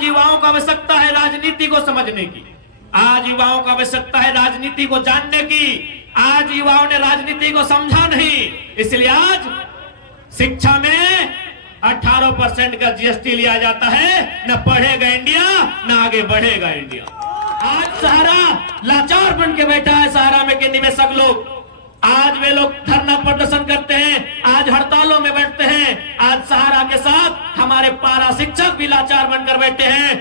आज युवाओं को आवश्यकता है राजनीति को समझने की, आज युवाओं को आवश्यकता है राजनीति को जानने की। आज युवाओं ने राजनीति को समझा नहीं, इसलिए आज शिक्षा में 18% का जीएसटी लिया जाता है। न पढ़ेगा इंडिया, न आगे बढ़ेगा इंडिया। आज सहारा लाचार बन के बैठा है, सहारा में के निवेशक लोग। आज वे लोग धरना प्रदर्शन करते हैं, आज हड़तालों में बैठते हैं। आज सहारा के साथ हमारे पारा शिक्षक भी लाचार बनकर बैठे हैं।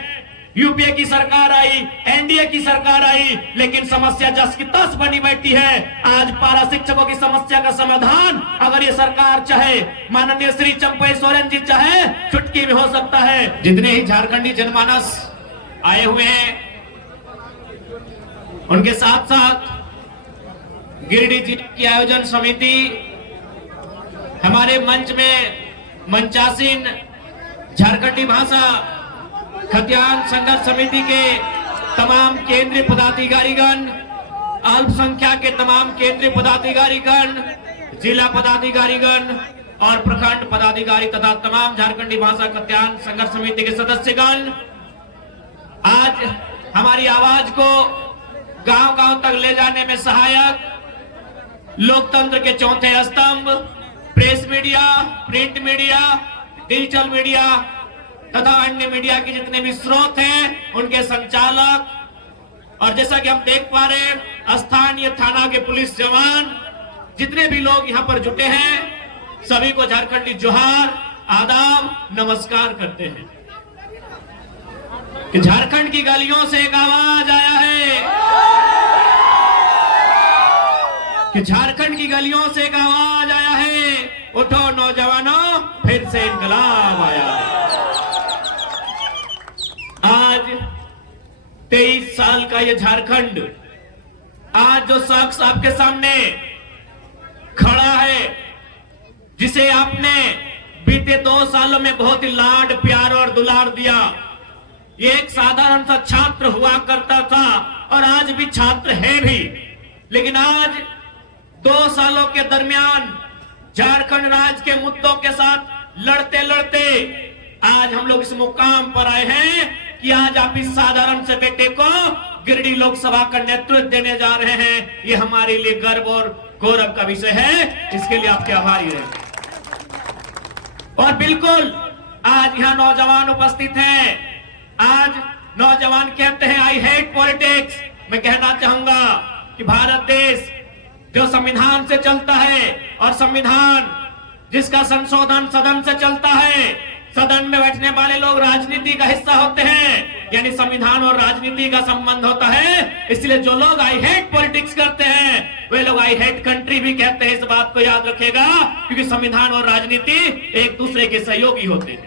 यूपीए की सरकार आई, एनडीए की सरकार आई, लेकिन समस्या जस की तस बनी बैठी है। आज पारा शिक्षकों की समस्या का समाधान अगर ये सरकार चाहे, माननीय श्री चंपई सोरेन जी चाहे, चुटकी में हो सकता है। जितने ही झारखंडी जनमानस आए हुए हैं, उनके साथ साथ गिरिडीह जिले की आयोजन समिति, हमारे मंच में मंचासीन झारखंडी भाषा खतियान संघर्ष समिति के तमाम केंद्रीय पदाधिकारीगण, अल्पसंख्यक के तमाम केंद्रीय पदाधिकारीगण, जिला पदाधिकारीगण और प्रखंड पदाधिकारी तथा तमाम झारखंडी भाषा खतियान संघर्ष समिति के सदस्यगण, आज हमारी आवाज को गांव-गांव तक ले जाने में सहायक लोकतंत्र के चौथे स्तंभ press media, print media, digital media तथा अन्य मीडिया के जितने भी स्रोत हैं, उनके संचालक, और जैसा कि हम देख पा रहे हैं स्थानीय थाना के पुलिस जवान, जितने भी लोग यहाँ पर जुटे हैं, सभी को झारखंडी जोहार, आदाब, नमस्कार करते हैं। कि झारखंड की गलियों से एक आवाज आया है, कि झारखंड की गलियों से एक आवाज आया है, उठो नौजवानों, फिर से इनकलाब आया है। आज 23 साल का ये झारखंड, आज जो शख्स आपके सामने खड़ा है, जिसे आपने बीते 2 सालों में बहुत ही लाड प्यार और दुलार दिया, ये एक साधारण सा छात्र हुआ करता था और आज भी छात्र है भी, लेकिन आज 2 सालों के दरमियान झारखंड राज्य के मुद्दों के साथ लड़ते लड़ते आज हम लोग इस मुकाम पर आए हैं कि आज आप इस साधारण से बेटे को गिरिडीह लोकसभा का नेतृत्व देने जा रहे हैं। ये हमारे लिए गर्व और गौरव का विषय है, इसके लिए आपके आभारी हैं। और बिल्कुल आज यहाँ नौजवान उपस्थित हैं। आज नौजवान कहते हैं आई हेट पॉलिटिक्स। मैं कहना चाहूंगा कि भारत देश जो संविधान से चलता है और संविधान जिसका संशोधन सदन से चलता है, सदन में बैठने वाले लोग राजनीति का हिस्सा होते हैं, यानी संविधान और राजनीति का संबंध होता है। इसलिए जो लोग आई हेट पॉलिटिक्स करते हैं, वे लोग आई हेट कंट्री भी कहते हैं। इस बात को याद रखेगा, क्योंकि संविधान और राजनीति एक दूसरे के सहयोगी होते हैं।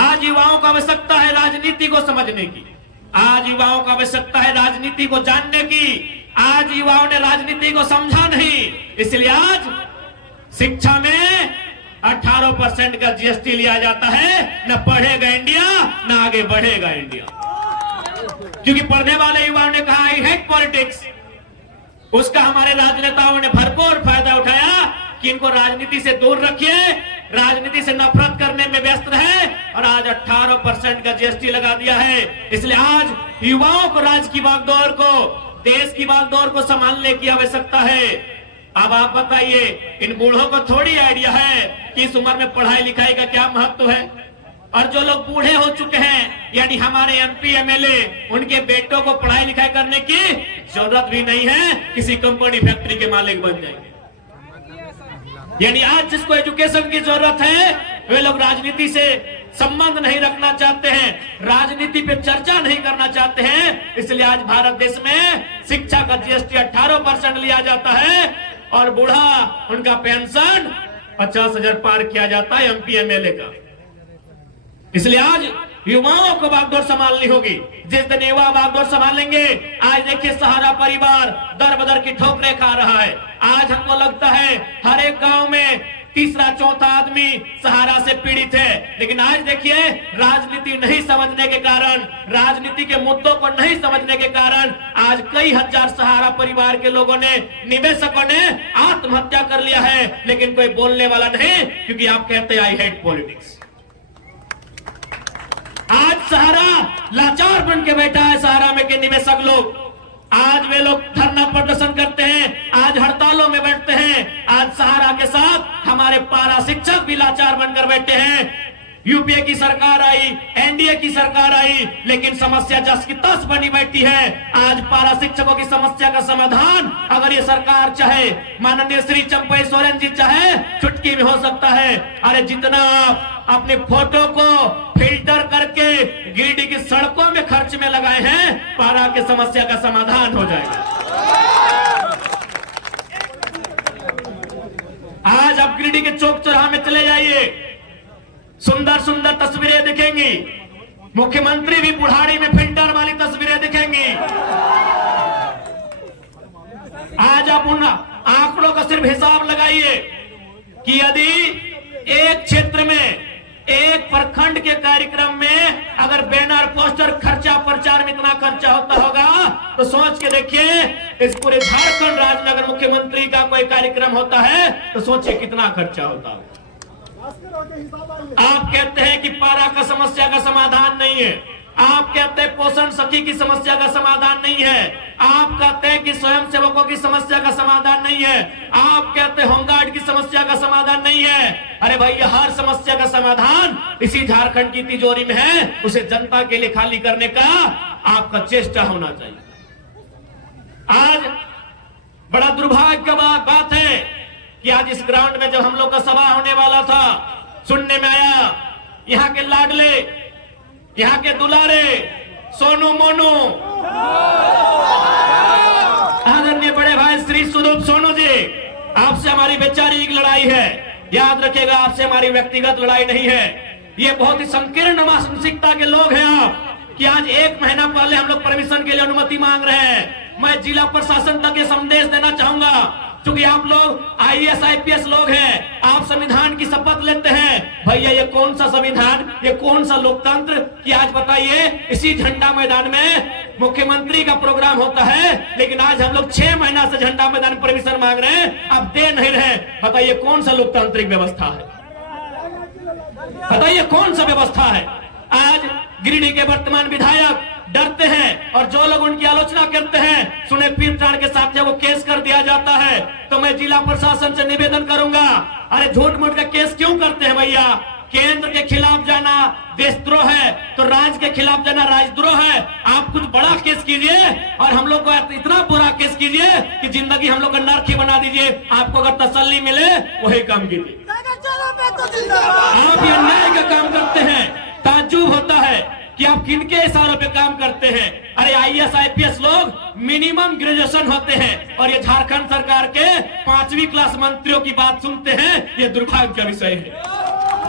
आज युवाओं को आवश्यकता है राजनीति को समझने की, आज युवाओं को आवश्यकता है राजनीति को जानने की। आज युवाओं ने राजनीति को समझा नहीं, इसलिए आज शिक्षा में 18% का जीएसटी लिया जाता है। न पढ़ेगा इंडिया, न आगे बढ़ेगा इंडिया। क्योंकि पढ़ने वाले युवाओं ने कहा आई हेट पॉलिटिक्स, उसका हमारे राजनेताओं ने भरपूर फायदा उठाया कि इनको राजनीति से दूर रखिए, राजनीति से नफरत करने में व्यस्त रहे, और आज 18% का जीएसटी लगा दिया है। इसलिए आज युवाओं को राज्य की बागडोर को, देश की बागडोर को संभालने की आवश्यकता है। अब आप बताइए, इन बूढ़ों को थोड़ी आइडिया है कि इस उम्र में पढ़ाई लिखाई का क्या महत्व है। और जो लोग बूढ़े हो चुके हैं, यानी हमारे एमपी एमएलए, उनके बेटों को पढ़ाई लिखाई करने की जरूरत भी नहीं है, किसी कंपनी फैक्ट्री के मालिक बन जाएंगे। यानी आज जिसको एजुकेशन की जरूरत है, वे लोग राजनीति से संबंध नहीं रखना चाहते हैं, राजनीति पे चर्चा नहीं करना चाहते हैं। इसलिए आज भारत देश में शिक्षा का जीएसटी 18% लिया जाता है, और बूढ़ा उनका पेंशन 50,000 पार किया जाता है एमपी एमएलए का। इसलिए आज युवाओं को बागडोर संभालनी होगी। जिस दिन युवा बागडोर संभालेंगे, आज देखिए सहारा परिवार दर बदर की ठोकरें खा रहा है। आज हमको लगता है हर एक गांव में तीसरा चौथा आदमी सहारा से पीड़ित है, लेकिन आज देखिए राजनीति नहीं समझने के कारण, राजनीति के मुद्दों को नहीं समझने के कारण आज कई हजार सहारा परिवार के लोगों ने, निवेशकों ने आत्महत्या कर लिया है, लेकिन कोई बोलने वाला नहीं, क्योंकि आप कहते हैं आई हेट पॉलिटिक्स। सहारा लाचार बन के बैठा है, सहारा में के निवेशक लोग। आज वे लोग धरना प्रदर्शन करते हैं, आज हड़तालों में बैठते हैं। आज सहारा के साथ हमारे पारा शिक्षक भी लाचार बनकर बैठे हैं। यूपीए की सरकार आई, एनडीए की सरकार आई, लेकिन समस्या जस की तस बनी बैठी है। आज पारा शिक्षकों की समस्या का समाधान अगर ये सरकार चाहे, माननीय श्री चंपई सोरेन जी चाहे, चुटकी में हो सकता है। अरे जितना आप अपने फोटो को फिल्टर करके गिरिडीह की सड़कों में खर्च में लगाए हैं, पारा की समस्या का समाधान हो जाएगा। आज आप गिरिडीह के चौक चौराहा में चले जाइए, सुंदर सुंदर तस्वीरें दिखेंगी। मुख्यमंत्री भी बुढ़ाड़ी में फिल्टर वाली तस्वीरें दिखेंगी। आज आप उन आंकड़ों का सिर्फ हिसाब लगाइए कि यदि एक क्षेत्र में, एक प्रखंड के कार्यक्रम में अगर बैनर पोस्टर खर्चा प्रचार में इतना खर्चा होता होगा, तो सोच के देखिए इस पूरे झारखंड राज्य अगर मुख्यमंत्री का कोई कार्यक्रम होता है तो सोचिए कितना खर्चा होता है। आप कहते हैं कि पारा का समस्या का समाधान नहीं है, आप कहते हैं पोषण सखी की समस्या का समाधान नहीं है, आप कहते हैं कि स्वयं सेवकों की समस्या का समाधान नहीं है, आप कहते हैं होमगार्ड की समस्या का समाधान नहीं है। अरे भैया, हर समस्या का समाधान इसी झारखंड की तिजोरी में है, उसे जनता के लिए खाली करने का आपका चेष्टा होना चाहिए। आज बड़ा दुर्भाग्य की बात है कि आज इस ग्राउंड में जब हम लोग का सभा होने वाला था, सुनने में आया यहाँ के लाडले, यहाँ के दुलारे सोनू मोनू, आदरणीय बड़े भाई श्री स्वरूप सोनू जी, आपसे हमारी वैचारिक लड़ाई है। याद रखिएगा, आपसे हमारी व्यक्तिगत लड़ाई नहीं है। ये बहुत ही संकीर्ण मानसिकता के लोग हैं आप, कि आज 1 महीना पहले हम लोग परमिशन के लिए अनुमति मांग रहे हैं। मैं जिला प्रशासन तक ये संदेश देना चाहूंगा, क्योंकि आप लोग आईएएस आईपीएस लोग हैं, आप संविधान की शपथ लेते हैं। भैया, ये कौन सा संविधान, ये कौन सा लोकतंत्र कि आज बताइए इसी झंडा मैदान में मुख्यमंत्री का प्रोग्राम होता है, लेकिन आज हम लोग 6 महीना से झंडा मैदान परमिशन मांग रहे हैं, अब दे नहीं रहे। बताइए कौन सा लोकतांत्रिक व्यवस्था है, बताइए कौन सा व्यवस्था है। आज गिरिडीह के वर्तमान विधायक डरते हैं और जो लोग उनकी आलोचना करते हैं, सुने पीर प्राण के साथ जब वो केस कर दिया जाता है, तो मैं जिला प्रशासन से निवेदन करूंगा, अरे झूठ मूठ का केस क्यों करते हैं भैया? केंद्र के खिलाफ जाना देशद्रोह है, तो राज्य के खिलाफ जाना राजद्रोह है। आप कुछ बड़ा केस कीजिए और हम लोग को इतना बुरा केस कीजिए कि जिंदगी हम लोग का नर्क ही बना दीजिए। आपको अगर तसल्ली मिले वही काम कीजिए। आप ये न्याय का काम करते हैं, ताज्जुब होता है कि आप किनके इशारों पे काम करते हैं। अरे आईएएस आईपीएस लोग मिनिमम ग्रेजुएशन होते हैं और ये झारखंड सरकार के 5वीं क्लास मंत्रियों की बात सुनते हैं। ये दुर्भाग्य का विषय है।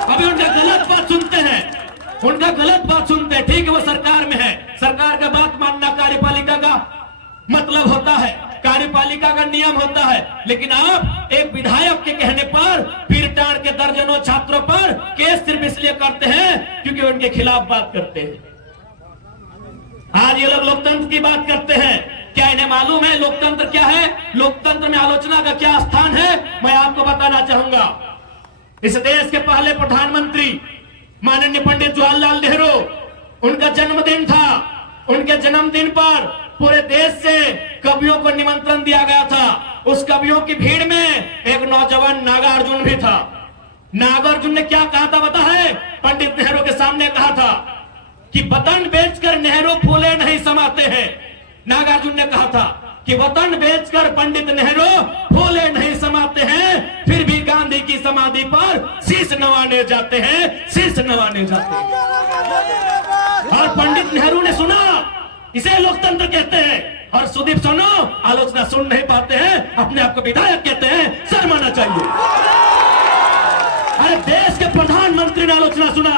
अभी उनका गलत बात सुनते हैं, उनका गलत बात सुनते हैं। ठीक है, वो सरकार में है, सरकार का बात मानना कार्यपालिका का मतलब होता है, कार्यपालिका का नियम होता है, लेकिन आप एक विधायक के कहने पर पीरटाण के दर्जनों छात्रों पर केस सिर्फ इसलिए करते हैं क्योंकि उनके खिलाफ बात करते हैं। आज ये लोग लोकतंत्र की बात करते हैं, क्या इन्हें मालूम है लोकतंत्र क्या है? लोकतंत्र में आलोचना का क्या स्थान है? मैं आपको बताना चाहूंगा। इस देश के पहले प्रधानमंत्री माननीय पंडित जवाहरलाल नेहरू, उनका जन्मदिन था। उनके जन्मदिन पर पूरे देश से कवियों को निमंत्रण दिया गया था। उस कवियों की भीड़ में एक नौजवान नागार्जुन भी था। नागार्जुन ने क्या कहा था पता है? पंडित नेहरू के सामने कहा था कि वतन बेचकर नेहरू फूले नहीं समाते हैं। नागार्जुन ने कहा था कि वतन बेचकर पंडित नेहरू फूले नहीं समाते हैं, फिर भी गांधी की समाधि पर शीश नवाने जाते हैं, शीश नवाने जाते हैं। और पंडित नेहरू ने सुना, इसे लोकतंत्र कहते हैं। और सुदीप सोनू आलोचना सुन नहीं पाते हैं, अपने आप को विधायक कहते हैं, शर्माना चाहिए। अरे देश के प्रधानमंत्री ने आलोचना सुना,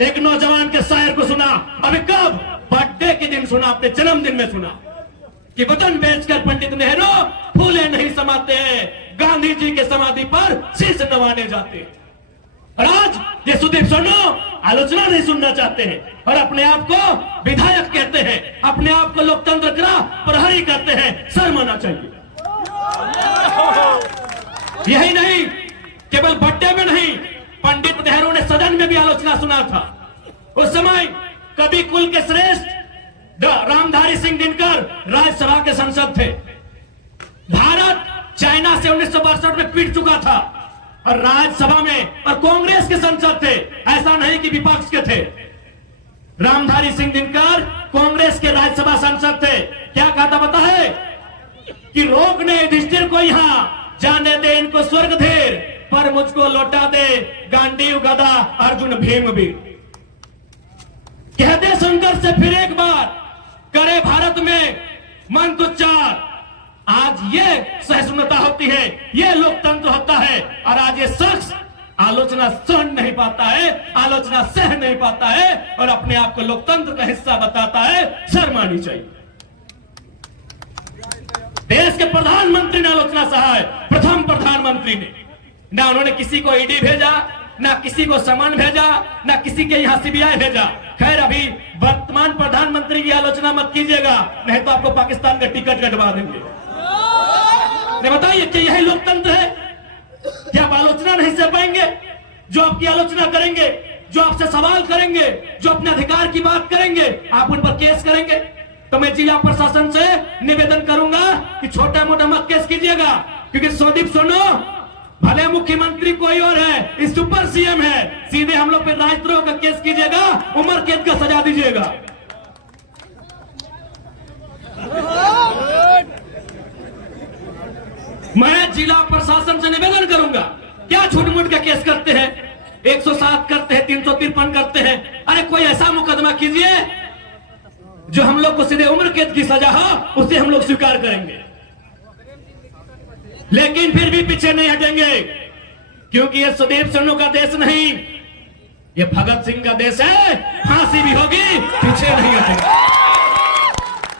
एक नौजवान के शायर को सुना। अभी कब? बर्थडे के दिन सुना, अपने जन्मदिन में सुना कि वतन बेचकर पंडित नेहरू फूले नहीं समाते हैं, गांधी जी के समाधि पर शीश नवाने जाते हैं। और आज ये सुदीप सोनू आलोचना नहीं सुनना चाहते हैं और अपने आप को विधायक कहते हैं, अपने आप को लोकतंत्र का प्रहरी करते हैं। शर्माना चाहिए। यही नहीं, केवल बर्थडे में नहीं, पंडित नेहरू ने सदन में भी आलोचना सुना था। उस समय कवि कुल के श्रेष्ठ रामधारी सिंह दिनकर राज्यसभा के सांसद थे। भारत चाइना से 1962 में पिट चुका था और राज्यसभा में और कांग्रेस के सांसद थे, ऐसा नहीं कि विपक्ष के थे। रामधारी सिंह दिनकर कांग्रेस के राज्यसभा सांसद थे। क्या कहा था पता है कि रोकने युधिष्ठिर को यहां जाने दे इनको स्वर्ग धेर, पर मुझको लौटा दे गांडीव गदा अर्जुन भीम भी। कह दे शंकर से फिर एक बार करे भारत में मंत्रोच्चार। आज ये सहिष्णुता होती है, ये लोकतंत्र होता है। और आज ये शख्स आलोचना सहन नहीं पाता है, आलोचना सह नहीं पाता है और अपने आप को लोकतंत्र का हिस्सा बताता है। शर्म आनी चाहिए। देश के प्रधानमंत्री ने आलोचना सहा है, प्रथम प्रधानमंत्री ने। ना उन्होंने किसी को ईडी भेजा, ना किसी को समन भेजा, ना किसी के यहां सीबीआई भेजा। खैर अभी वर्तमान प्रधानमंत्री की आलोचना मत कीजिएगा, नहीं तो आपको पाकिस्तान का टिकट कटवा देंगे। बताइए कि यही लोकतंत्र है? क्या आप आलोचना नहीं कर पाएंगे? जो आपकी आलोचना करेंगे, जो आपसे सवाल करेंगे, जो अपने अधिकार की बात करेंगे, आप उन पर केस करेंगे। तो मैं जिला प्रशासन से निवेदन करूंगा कि छोटा मोटा मत केस कीजिएगा, क्योंकि सोदीप सोनो भले मुख्यमंत्री कोई और है, इस सुपर सीएम है, सीधे हम लोग पे राजद्रोह का केस कीजिएगा, उम्र कैद का सजा दीजिएगा। मैं जिला प्रशासन से निवेदन करूंगा, क्या छोटे मोटे का केस करते हैं, 107 करते हैं, 353 करते हैं। अरे कोई ऐसा मुकदमा कीजिए जो हम लोग को सीधे उम्र कैद की सजा हो, उसे हम लोग स्वीकार करेंगे। लेकिन फिर भी पीछे नहीं हटेंगे, क्योंकि ये सुदीप सोनू का देश नहीं, ये भगत सिंह का देश है। फांसी भी होगी, पीछे नहीं हटेंगे।